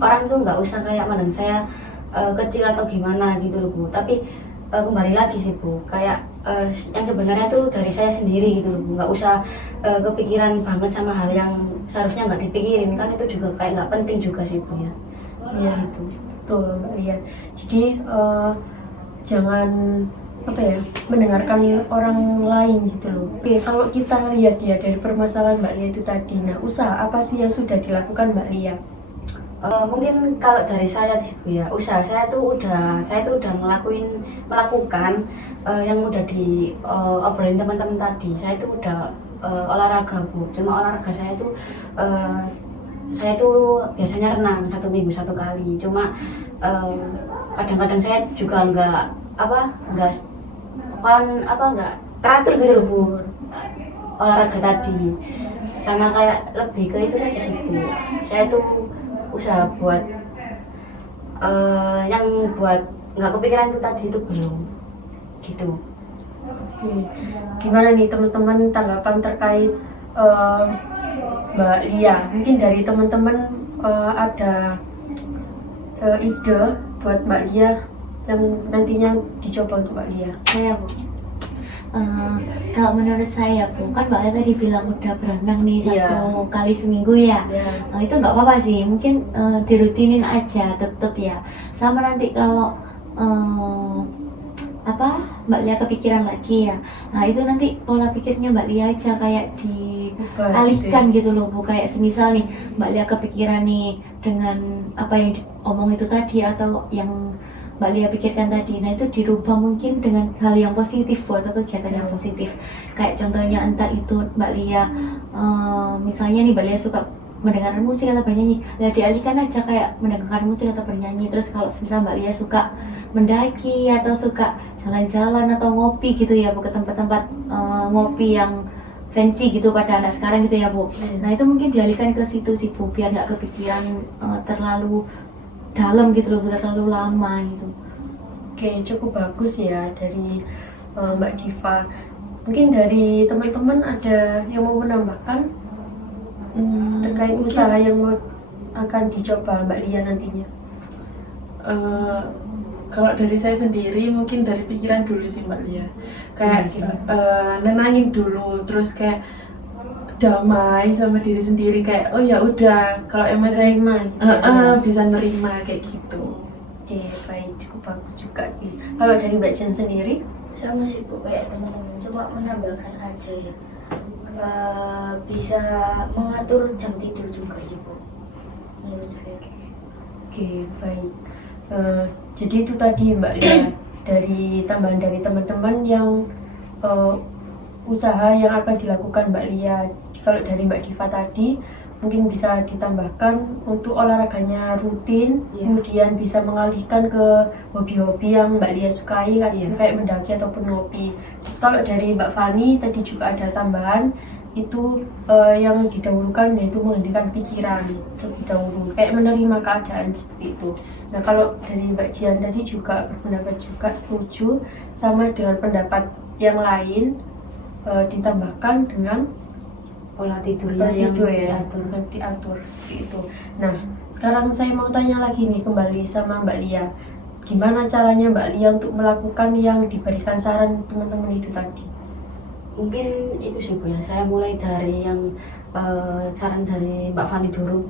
orang tuh nggak usah kayak mandang saya kecil atau gimana gitu loh Bu. Tapi kembali lagi sih Bu, kayak yang sebenarnya tuh dari saya sendiri gitu loh Bu, nggak usah kepikiran banget sama hal yang seharusnya nggak dipikirin, kan itu juga kayak nggak penting juga sih Bu ya. Iya, Gitu. betul Mbak Lia. Jadi jangan apa ya, mendengarkan orang lain gitu loh. Oke, kalau kita lihat ya dari permasalahan Mbak Lia itu tadi, nah usaha apa sih yang sudah dilakukan Mbak Lia? Mungkin kalau dari saya sih Bu ya, usaha saya tuh udah melakukan yang udah obrolin teman-teman tadi. Saya tuh udah olahraga Bu. Cuma olahraga saya tuh biasanya renang 1 minggu 1 kali. Cuma kadang-kadang saya juga nggak teratur gitu loh Bu, olahraga tadi. Sama kayak lebih ke itu saja sih Bu. Saya tuh usaha buat nggak kepikiran itu tadi itu belum gitu. Oke, gimana nih teman-teman tanggapan terkait Mbak Lia? Mungkin dari teman-teman ada ide buat Mbak Lia yang nantinya dicoba untuk Mbak Lia. Saya Bu, kalau menurut saya Bu, kan Mbak Lia tadi bilang udah berenang nih Iya. 1 kali seminggu ya. Itu nggak apa-apa sih, mungkin dirutinin aja tetep ya. Sama nanti kalau Mbak Lia kepikiran lagi ya, nah itu nanti pola pikirnya Mbak Lia aja kayak dialihkan gitu loh Bu. Kayak semisal nih Mbak Lia kepikiran nih dengan apa yang diomong itu tadi atau yang Mbak Lia pikirkan tadi, nah itu dirubah mungkin dengan hal yang positif Bu, atau kegiatan yang positif. Kayak contohnya entah itu Mbak Lia misalnya nih Mbak Lia suka mendengarkan musik atau bernyanyi, ya dialihkan aja kayak mendengarkan musik atau bernyanyi. Terus kalau misalnya Mbak Lia suka mendaki atau suka jalan-jalan atau ngopi gitu ya Bu, ke tempat-tempat ngopi yang fancy gitu pada anak sekarang gitu ya Bu. Nah itu mungkin dialihkan ke situ sih Bu, biar nggak kepikiran terlalu dalam gitu loh Bu, terlalu lama gitu. Oke, cukup bagus ya dari Mbak Diva. Mungkin dari teman-teman ada yang mau menambahkan terkait usaha yang mau akan dicoba Mbak Lia nantinya? Kalau dari saya sendiri mungkin dari pikiran dulu sih Mbak Lia, kayak nenangin dulu, terus kayak damai sama diri sendiri, kayak oh ya udah kalau emang saya bisa nerima kayak gitu. Oke, baik, cukup bagus juga sih. Kalau dari Mbak Jen sendiri? Sama sih Bu, kayak teman-teman cuma menambahkan aja ya, bisa mengatur jam tidur juga sih Bu, menurut saya. Oke, baik. Jadi itu tadi Mbak Lia, dari tambahan dari teman-teman yang usaha yang akan dilakukan Mbak Lia. Kalau dari Mbak Diva tadi mungkin bisa ditambahkan untuk olahraganya rutin, kemudian bisa mengalihkan ke hobi-hobi yang Mbak Lia sukai kayak mendaki ataupun ngopi. Terus kalau dari Mbak Fani tadi juga ada tambahan, itu yang didahulukan yaitu menghentikan pikiran terlebih dahulu, kayak menerima keadaan seperti itu. Nah kalau dari Mbak Jian tadi juga berpendapat juga setuju sama dengan pendapat yang lain, ditambahkan dengan Pola tidurnya yang diatur seperti itu. Nah sekarang saya mau tanya lagi nih kembali sama Mbak Lia, gimana caranya Mbak Lia untuk melakukan yang diberikan saran teman-teman itu tadi? Mungkin itu sih Bu ya, saya mulai dari yang saran dari Mbak Fani dulu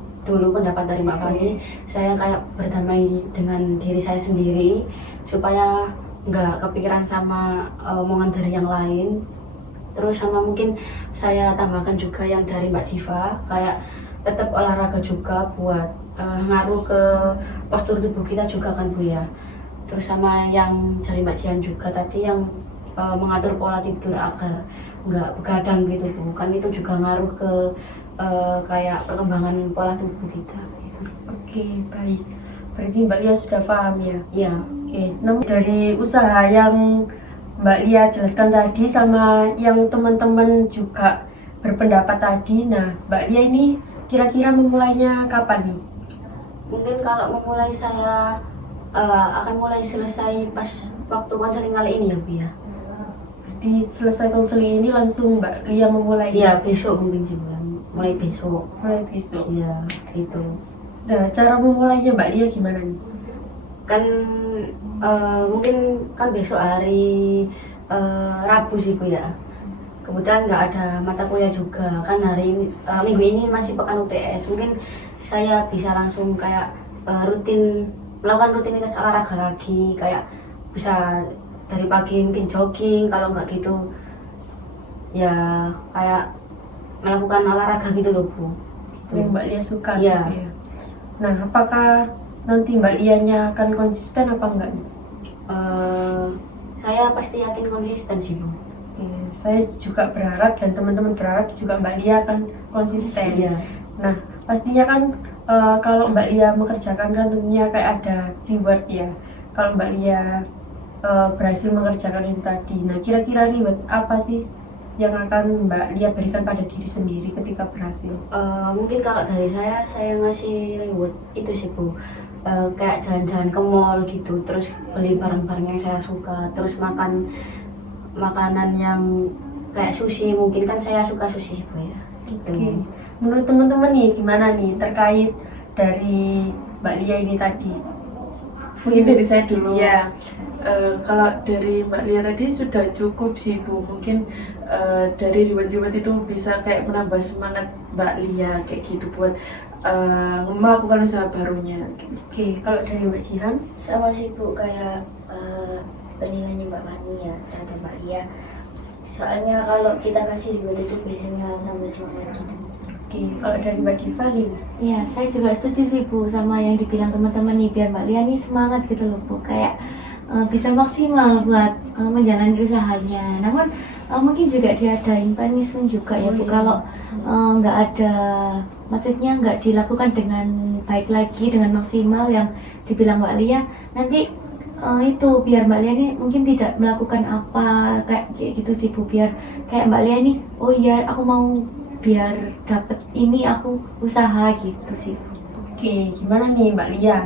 pendapat dari Mbak Fani. Saya kayak berdamai dengan diri saya sendiri supaya nggak kepikiran sama omongan dari yang lain. Terus sama mungkin saya tambahkan juga yang dari Mbak Diva, kayak tetap olahraga juga buat ngaruh ke postur tubuh kita juga kan Bu ya. Terus sama yang dari Mbak Jian juga tadi yang mengatur pola tidur agar nggak begadang gitu Bu, kan itu juga ngaruh ke kayak perkembangan pola tubuh kita gitu. Oke, baik, berarti Mbak Lia sudah paham ya? Iya. Oke, namun dari usaha yang Mbak Lia jelaskan tadi sama yang teman-teman juga berpendapat tadi, nah Mbak Lia ini kira-kira memulainya kapan nih? Mungkin kalau memulai saya akan mulai selesai pas waktu konseling kali ini ya Bu ya. Berarti selesai konseling ini langsung Mbak Lia memulai? Iya, besok mungkin sih Bu, mulai besok. Mulai besok. Iya, gitu. Nah, cara memulainya Mbak Lia gimana nih? Kan mungkin kan besok hari Rabu sih Bu ya. Kebetulan nggak ada mata kuliah juga kan hari ini, minggu ini masih pekan UTS. Mungkin saya bisa langsung kayak melakukan rutinitas olahraga lagi, kayak bisa dari pagi mungkin jogging, kalau nggak gitu ya kayak melakukan olahraga gitu loh Bu. Yang Mbak Lia suka Iya. gitu ya. Nah, apakah nanti Mbak Lianya akan konsisten apa enggak nih? Saya pasti yakin konsisten sih Bu. Oke, saya juga berharap dan teman-teman berharap juga Mbak Lia akan konsisten. Iya. Nah, pastinya kan kalau Mbak Lia mengerjakan kan tentunya kayak ada reward ya. Kalau Mbak Lia berhasil mengerjakan itu tadi. Nah, kira-kira reward apa sih yang akan Mbak Lia berikan pada diri sendiri ketika berhasil? Mungkin kalau dari saya ngasih reward itu sih Bu. Kayak jalan-jalan ke mall gitu, terus beli barang-barang yang saya suka, terus makan makanan yang kayak sushi, mungkin kan saya suka sushi Bu ya. Gitu. Oke. Menurut teman-teman nih gimana nih terkait dari Mbak Lia ini tadi? Mungkin dari saya dulu. Iya. Kalau dari Mbak Lia tadi sudah cukup sih Bu. Mungkin dari reward-reward itu bisa kayak menambah semangat Mbak Lia kayak gitu buat melakukan usaha barunya. Oke, kalau dari Mbak Jihan? Sama sih Bu, kayak penilaiannya Mbak Fani ya terhadap Mbak Lia. Soalnya kalau kita kasih reward itu biasanya nambah semangat gitu. Oke, kalau dari Mbak Diva nih? Iya, saya juga setuju sih Bu sama yang dibilang teman-teman nih, biar Mbak Lia nih semangat gitu loh Bu, kayak bisa maksimal buat menjalani usahanya. Namun mungkin juga diadain punishment juga ya Bu, kalau nggak ada, maksudnya nggak dilakukan dengan baik lagi, dengan maksimal yang dibilang Mbak Lia, nanti itu biar Mbak Lia nih mungkin tidak melakukan apa kayak gitu sih Bu, biar kayak Mbak Lia nih, oh iya aku mau biar dapet ini aku usaha gitu sih. Oke, gimana nih Mbak Lia?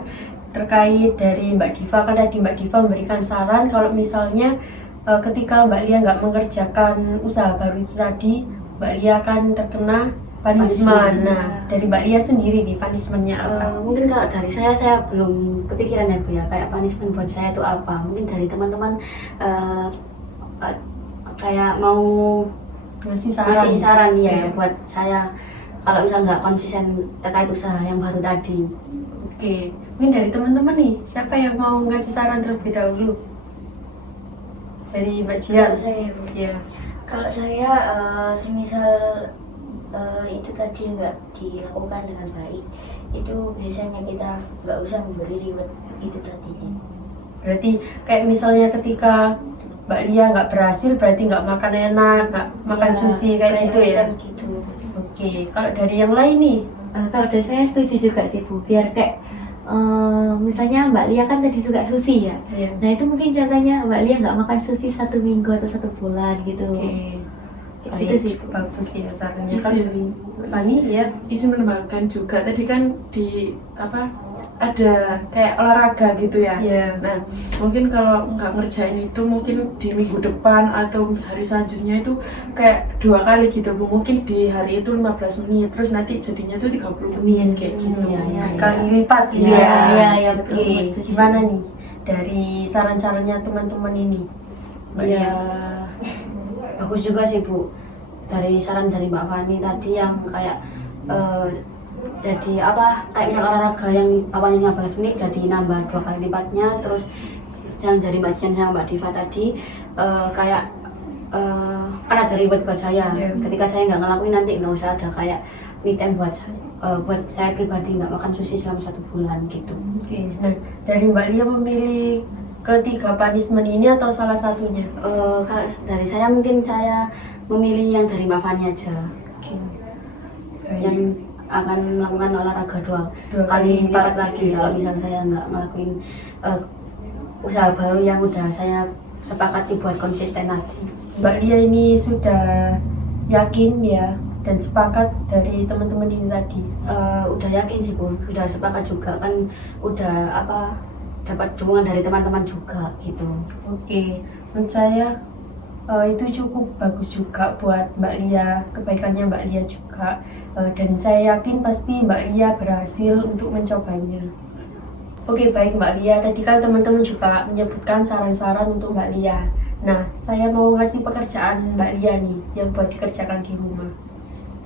Terkait dari Mbak Diva, kan tadi Mbak Diva memberikan saran kalau misalnya ketika Mbak Lia nggak mengerjakan usaha baru itu tadi, Mbak Lia akan terkena punishment. Nah, dari Mbak Lia sendiri nih punishmentnya apa? Mungkin kalau dari saya belum kepikiran ya Bu ya, kayak punishment buat saya itu apa. Mungkin dari teman-teman kayak mau Ngasih ngasih saran ya Oke. buat saya kalau misal nggak konsisten terkait usaha yang baru tadi. Oke, mungkin dari teman-teman nih, siapa yang mau ngasih saran terlebih dahulu? Dari Mbak Kalau Jihan? saya Bu, Iya. kalau saya semisal itu tadi nggak dilakukan dengan baik, itu biasanya kita nggak usah memberi reward itu tadi. Berarti kayak misalnya ketika Mbak Lia nggak berhasil, berarti nggak makan enak, nggak makan Ya, sushi kayak gitu ya? Gitu. Oke, kalau dari yang lain nih? Kalau dari saya setuju juga sih Bu, biar kayak misalnya Mbak Lia kan tadi suka sushi ya. Iya. Nah itu mungkin contohnya Mbak Lia nggak makan sushi 1 minggu atau 1 bulan gitu. Oke, Kayak gitu sih Bu. bagus ya sarannya. Isi. Kalau dari Fani ya? Isi menambahkan juga tadi kan di apa ada kayak olahraga gitu ya. Iya. Nah, mungkin kalau nggak ngerjain itu mungkin di minggu depan atau hari selanjutnya itu kayak 2 kali gitu Bu. Mungkin di hari itu 15 menit, terus nanti jadinya tuh 30 menit kayak gitu. Iya, iya. Kali lipat ya? Iya, betul. Oke, Setuju. gimana nih dari saran-sarannya teman-teman ini? Mbak Ya Lia? bagus juga sih Bu, dari saran dari Mbak Fani tadi yang kayak jadi apa kayak misal olahraga yang awalnya 15 menit jadi nambah 2 kali lipatnya. Terus yang dari Mbak Jian sama Mbak Diva tadi kayak kan ada reward buat saya. Iya. Ketika saya nggak ngelakuin nanti nggak usah ada kayak me time buat saya pribadi, nggak makan sushi selama 1 bulan gitu. Oke, nah dari Mbak Lia memilih ketiga punishment ini atau salah satunya? Kalau dari saya mungkin saya memilih yang dari Mbak Fani aja, Oke. yang akan melakukan olahraga 2 Dua kali kali lipat lipat. lagi kalau misal saya nggak ngelakuin usaha baru yang udah saya sepakati buat konsisten lagi. Mbak Lia ini sudah yakin ya dan sepakat dari teman-teman ini tadi. Udah yakin sih Bu, udah sepakat juga kan, udah apa dapat dukungan dari teman-teman juga gitu. Oke, menurut saya itu cukup bagus juga buat Mbak Lia, kebaikannya Mbak Lia juga. Dan saya yakin pasti Mbak Lia berhasil untuk mencobanya. Oke, baik Mbak Lia, tadi kan teman-teman juga menyebutkan saran-saran untuk Mbak Lia. Nah, saya mau ngasih pekerjaan Mbak Lia nih yang buat dikerjakan di rumah.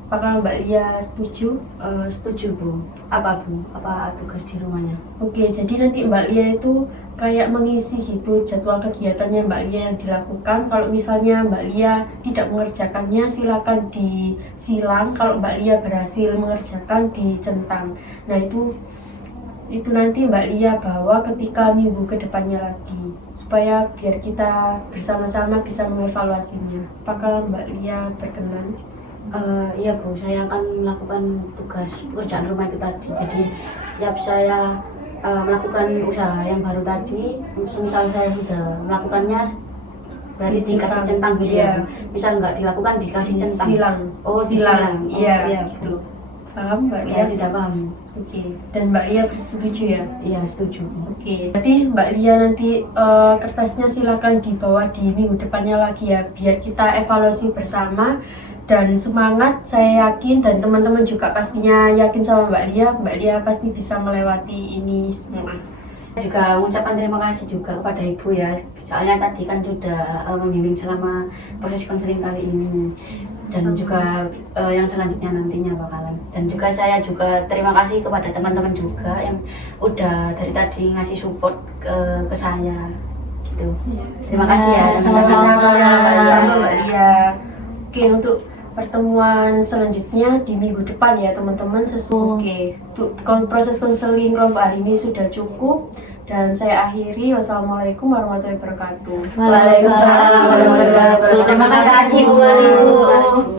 Apakah Mbak Lia setuju? Setuju Bu. Apa Bu? Apa tugas di rumahnya? Oke, jadi nanti Mbak Lia itu kayak mengisi gitu jadwal kegiatannya Mbak Lia yang dilakukan. Kalau misalnya Mbak Lia tidak mengerjakannya, silakan disilang. Kalau Mbak Lia berhasil mengerjakan, dicentang. Nah itu nanti Mbak Lia bawa ketika minggu kedepannya lagi, supaya biar kita bersama-sama bisa mengevaluasinya. Apakah Mbak Lia berkenan? Iya Bu, saya akan melakukan tugas pekerjaan rumah itu tadi. Jadi setiap saya melakukan usaha yang baru tadi, misal saya sudah melakukannya, berarti dikasih centang gitu ya. Misal nggak dilakukan dikasih centang. Silang. Oh, silang. disilang. Iya, Iya, gitu. Paham Mbak Lia? Ya sudah paham. Oke. Dan Mbak Lia bersetuju ya? Iya setuju. Oke. Jadi Mbak Lia nanti kertasnya silakan dibawa di minggu depannya lagi ya, biar kita evaluasi bersama. Dan semangat, saya yakin dan teman-teman juga pastinya yakin sama Mbak Lia pasti bisa melewati ini semua. Juga mengucapkan terima kasih juga kepada Ibu ya. Soalnya tadi kan sudah membimbing selama proses konseling kali ini. Dan juga yang selanjutnya nantinya bakalan. Dan juga saya juga terima kasih kepada teman-teman juga yang udah dari tadi ngasih support ke saya gitu. Terima kasih ya teman-teman. Sama-sama Mbak Lia. Oke, untuk pertemuan selanjutnya di minggu depan ya teman-teman. Oke, untuk proses konseling kelompok hari ini sudah cukup dan saya akhiri. Wassalamualaikum warahmatullahi wabarakatuh. Waalaikumsalam warahmatullahi wabarakatuh. Terima kasih Bu.